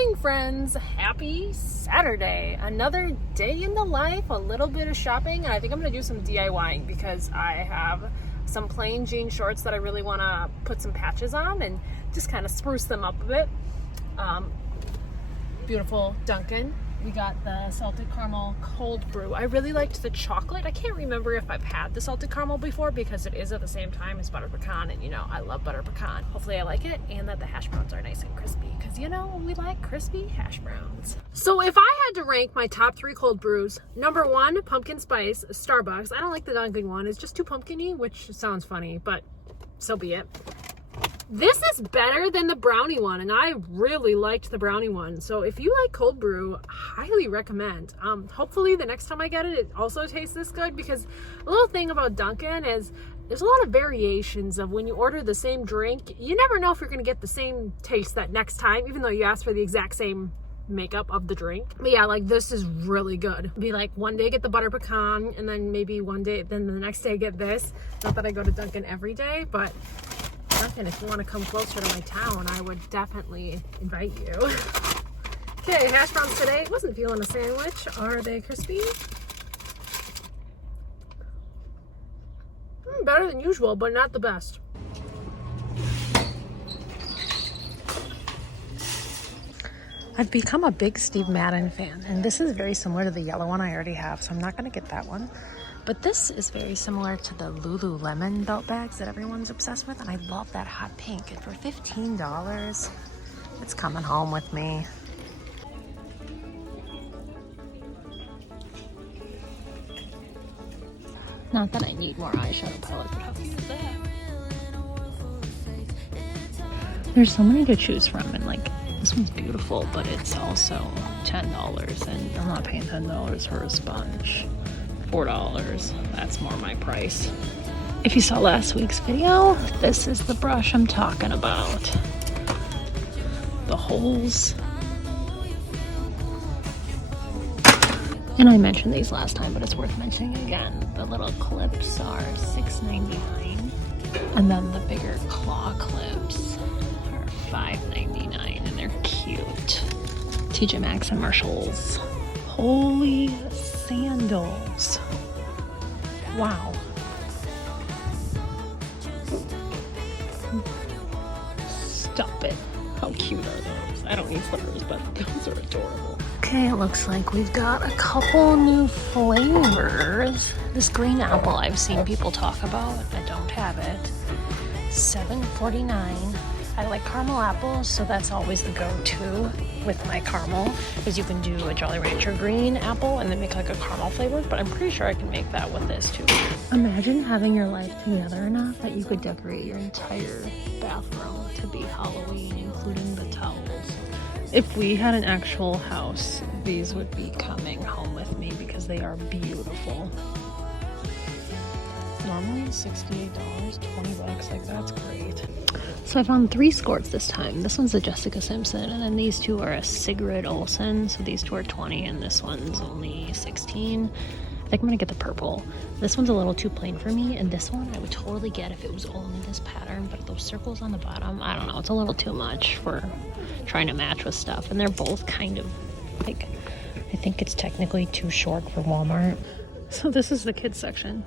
morning, friends. Happy Saturday. Another day in the life, a little bit of shopping, and I think I'm gonna do some DIYing because I have some plain jean shorts that I really want to put some patches on and just kind of spruce them up a bit. Beautiful Dunkin'. We got the salted caramel cold brew. I really liked the chocolate. I can't remember if I've had the salted caramel before because it is at the same time as butter pecan, and you know I love butter pecan. Hopefully I like it and that the hash browns are nice and crispy because you know we like crispy hash browns. So if I had to rank my top 3 cold brews, number 1, pumpkin spice, Starbucks. I don't like the Dunkin' one. It's just too pumpkin-y, which sounds funny, but so be it. This is better than the brownie one, and I really liked the brownie one. So if you like cold brew, highly recommend. Hopefully the next time I get it, it also tastes this good, because the little thing about Dunkin' is there's a lot of variations of when you order the same drink. You never know if you're going to get the same taste that next time, even though you ask for the exact same makeup of the drink. But yeah, like this is really good. Be like one day get the butter pecan, and then maybe one day, then the next day get this. Not that I go to Dunkin' every day, but Dunkin', if you want to come closer to my town, I would definitely invite you. Okay, hash browns today. Wasn't feeling a sandwich. Are they crispy? Better than usual, but not the best. I've become a big Steve Madden fan, and this is very similar to the yellow one I already have, so I'm not going to get that one. But this is very similar to the Lululemon belt bags that everyone's obsessed with, and I love that hot pink. And for $15, it's coming home with me. Not that I need more eyeshadow palettes, but how cute is that? There's so many to choose from, and like this one's beautiful, but it's also $10, and I'm not paying $10 for a sponge. $4. That's more my price. If you saw last week's video, this is the brush I'm talking about. The holes. And I mentioned these last time, but it's worth mentioning again. The little clips are $6.99, and then the bigger claw clips are $5.99, and they're cute. TJ Maxx and Marshalls. Holy sandals. Wow. Stop it. How cute are those? I don't need slippers, but those are adorable. Okay, it looks like we've got a couple new flavors. This green apple I've seen people talk about. I don't have it. $7.49. I like caramel apples, so that's always the go-to with my caramel, because you can do a Jolly Rancher green apple and then make like a caramel flavor, but I'm pretty sure I can make that with this too. Imagine having your life together enough that you could decorate your entire bathroom to be Halloween, including the towels. If we had an actual house, these would be coming home with me because they are beautiful. Normally $68, $20, like that's great. So I found 3 squirts this time. This one's a Jessica Simpson, and then these 2 are a Sigrid Olsen. So these 2 are 20, and this one's only 16. I think I'm gonna get the purple. This one's a little too plain for me, and this one I would totally get if it was only this pattern, but those circles on the bottom, I don't know, it's a little too much for trying to match with stuff. And they're both kind of like, I think it's technically too short for Walmart. So this is the kids section.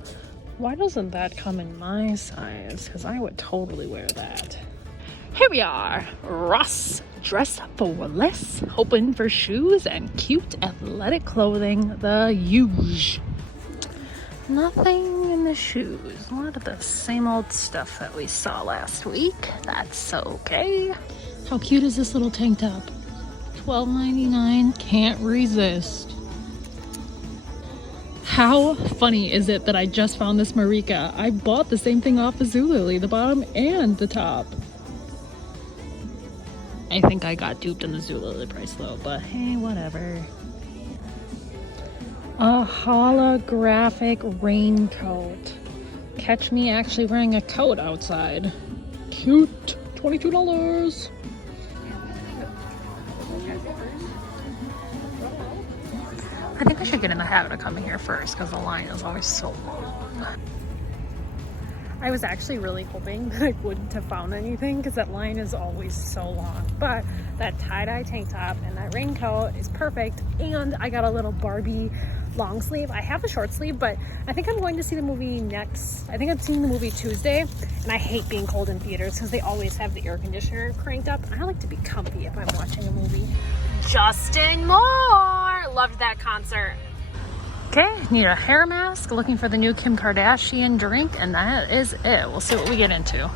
Why doesn't that come in my size? Because I would totally wear that. Here we are, Ross Dress for Less, hoping for shoes and cute athletic clothing, the huge. Nothing in the shoes. A lot of the same old stuff that we saw last week. That's okay. How cute is this little tank top? $12.99, can't resist. How funny is it that I just found this Marika? I bought the same thing off of Zulily, the bottom and the top. I think I got duped on the Zulily price though, but hey, whatever. A holographic raincoat. Catch me actually wearing a coat outside. Cute. $22. I think I should get in the habit of coming here first because the line is always so long. I was actually really hoping that I wouldn't have found anything because that line is always so long. But that tie-dye tank top and that raincoat is perfect. And I got a little Barbie long sleeve. I have a short sleeve, but I think I'm going to see the movie I think I'm seeing the movie Tuesday. And I hate being cold in theaters because they always have the air conditioner cranked up. And I like to be comfy if I'm watching a movie. Justin Moore! Loved that concert. Okay, need a hair mask, looking for the new Kim Kardashian drink, and that is it. We'll see what we get into.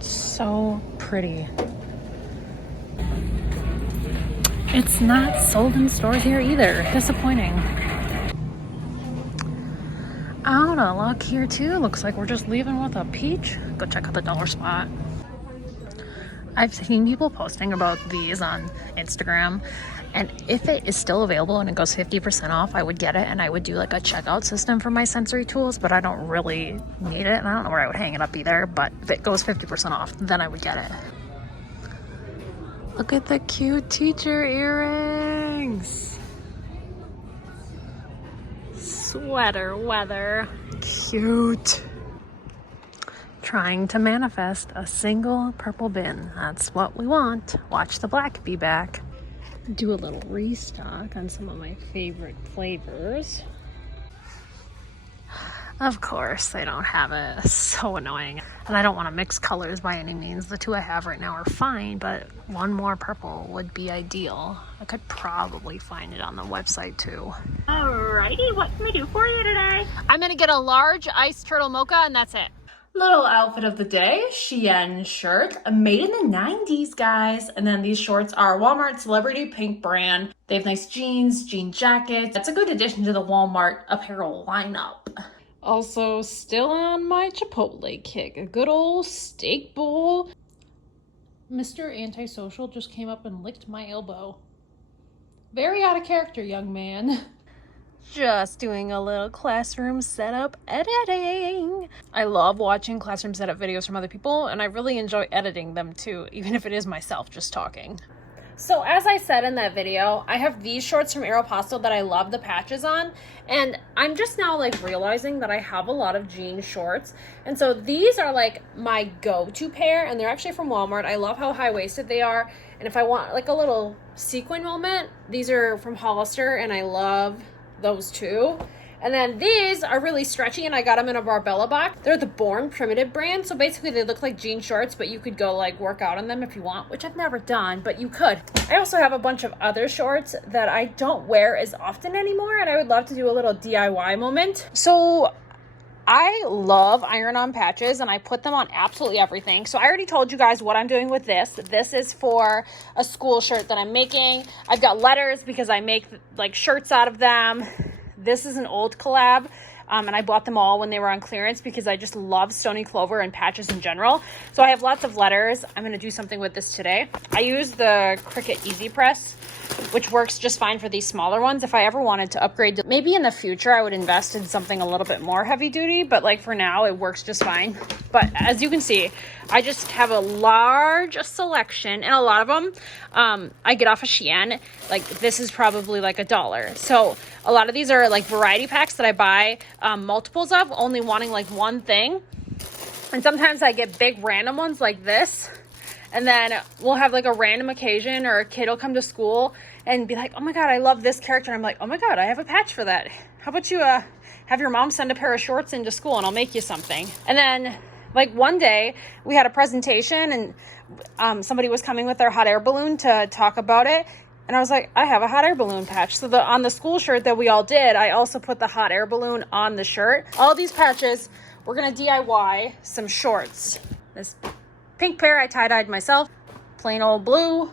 So pretty. It's not sold in stores here either. Disappointing. Out of luck here too. Looks like we're just leaving with a peach. Go check out the dollar spot. I've seen people posting about these on Instagram, and if it is still available and it goes 50% off, I would get it, and I would do like a checkout system for my sensory tools, but I don't really need it, and I don't know where I would hang it up either, but if it goes 50% off, then I would get it. Look at the cute teacher earrings. Sweater weather. Cute. Trying to manifest a single purple bin. That's what we want. Watch the black be back. Do a little restock on some of my favorite flavors. Of course, they don't have it. So annoying. And I don't want to mix colors by any means. The two I have right now are fine, but one more purple would be ideal. I could probably find it on the website too. Alrighty, what can we do for you today? I'm gonna get a large iced turtle mocha, and that's it. Little outfit of the day, Shein shirt, made in the 90s, guys. And then these shorts are Walmart Celebrity Pink brand. They have nice jeans, jean jackets. That's a good addition to the Walmart apparel lineup. Also, still on my Chipotle kick, a good old steak bowl. Mr. Antisocial just came up and licked my elbow. Very out of character, young man. Just doing a little classroom setup editing. I love watching classroom setup videos from other people, and I really enjoy editing them too, even if it is myself just talking. So as I said in that video, I have these shorts from Aeropostale that I love the patches on, and I'm just now like realizing that I have a lot of jean shorts, and so these are like my go-to pair, and they're actually from Walmart. I love how high-waisted they are, and if I want like a little sequin moment, these are from Hollister, and I love those two. And then these are really stretchy, and I got them in a Barbella box. They're the Born Primitive brand, so basically they look like jean shorts, but you could go like work out in them if you want, which I've never done, but you could. I also have a bunch of other shorts that I don't wear as often anymore, and I would love to do a little DIY moment. So I love iron-on patches, and I put them on absolutely everything. So I already told you guys what I'm doing with this. This is for a school shirt that I'm making. I've got letters because I make like shirts out of them. This is an old collab, and I bought them all when they were on clearance because I just love Stony Clover and patches in general. So I have lots of letters. I'm going to do something with this today. I use the Cricut Easy Press, which works just fine for these smaller ones. If I ever wanted to upgrade, maybe in the future I would invest in something a little bit more heavy duty, but like for now it works just fine. But as you can see, I just have a large selection, and a lot of them I get off of Shein. Like this is probably like $1. So a lot of these are like variety packs that I buy multiples of, only wanting like one thing. And sometimes I get big random ones like this. And then we'll have like a random occasion, or a kid will come to school and be like, oh my God, I love this character. And I'm like, oh my God, I have a patch for that. How about you have your mom send a pair of shorts into school and I'll make you something. And then like one day we had a presentation, and somebody was coming with their hot air balloon to talk about it. And I was like, I have a hot air balloon patch. So on the school shirt that we all did, I also put the hot air balloon on the shirt. All these patches, we're gonna DIY some shorts. This pink pair I tie-dyed myself, plain old blue,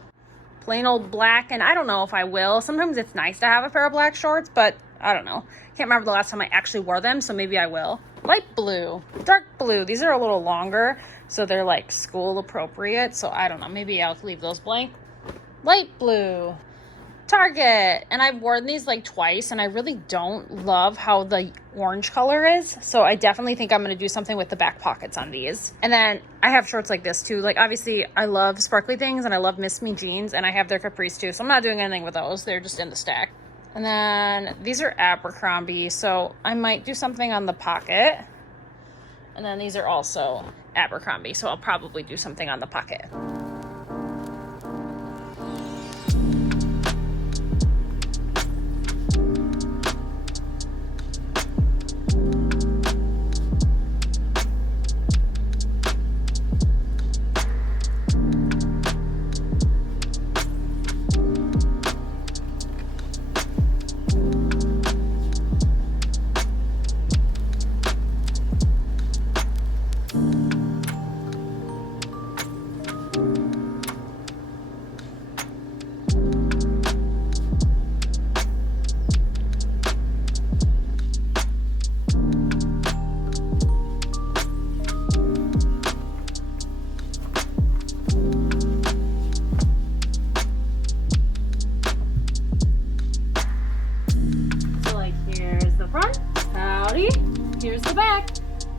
plain old black, and I don't know if I will. Sometimes it's nice to have a pair of black shorts, but I don't know. Can't remember the last time I actually wore them, so maybe I will. Light blue, dark blue. These are a little longer, so they're like school appropriate, so I don't know. Maybe I'll leave those blank. Light blue, Target. And I've worn these like twice, and I really don't love how the orange color is, so I definitely think I'm going to do something with the back pockets on these. And then I have shorts like this too. Like obviously I love sparkly things, and I love Miss Me jeans, and I have their capris too, so I'm not doing anything with those. They're just in the stack. And then these are Abercrombie, so I might do something on the pocket. And then these are also Abercrombie, so I'll probably do something on the pocket. Here's the back.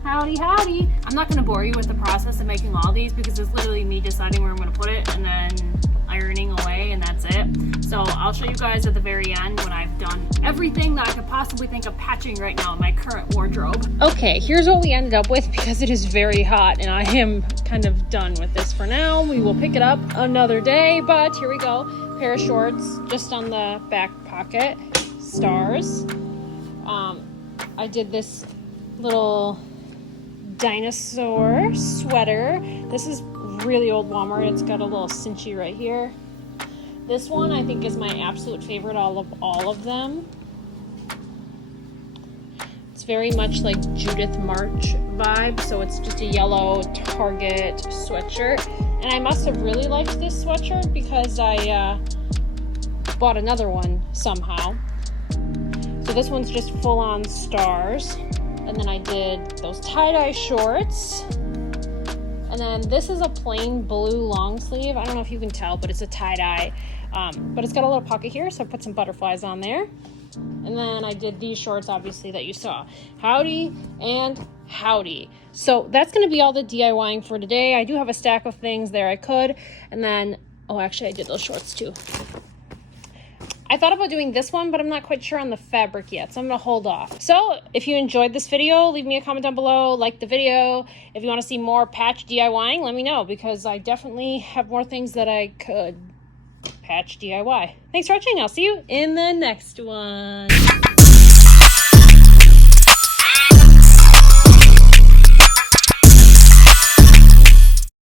Howdy, howdy. I'm not going to bore you with the process of making all these because it's literally me deciding where I'm going to put it and then ironing away, and that's it. So I'll show you guys at the very end when I've done everything that I could possibly think of patching right now in my current wardrobe. Okay, here's what we ended up with because it is very hot and I am kind of done with this for now. We will pick it up another day, but here we go. Pair of shorts just on the back pocket. Stars. I did this little dinosaur sweater. This is really old Walmart. It's got a little cinchy right here. This one I think is my absolute favorite all of them. It's very much like Judith March vibe, so it's just a yellow Target sweatshirt. And I must have really liked this sweatshirt because I bought another one somehow. So this one's just full on stars. And then I did those tie-dye shorts. And then this is a plain blue long sleeve. I don't know if you can tell, but it's a tie-dye. But it's got a little pocket here, so I put some butterflies on there. And then I did these shorts, obviously, that you saw. Howdy and howdy. So that's going to be all the DIYing for today. I do have a stack of things there I could. And then, oh, actually, I did those shorts too. I thought about doing this one, but I'm not quite sure on the fabric yet, so I'm gonna hold off. So if you enjoyed this video, leave me a comment down below, like the video. If you wanna see more patch DIYing, let me know, because I definitely have more things that I could patch DIY. Thanks for watching, I'll see you in the next one.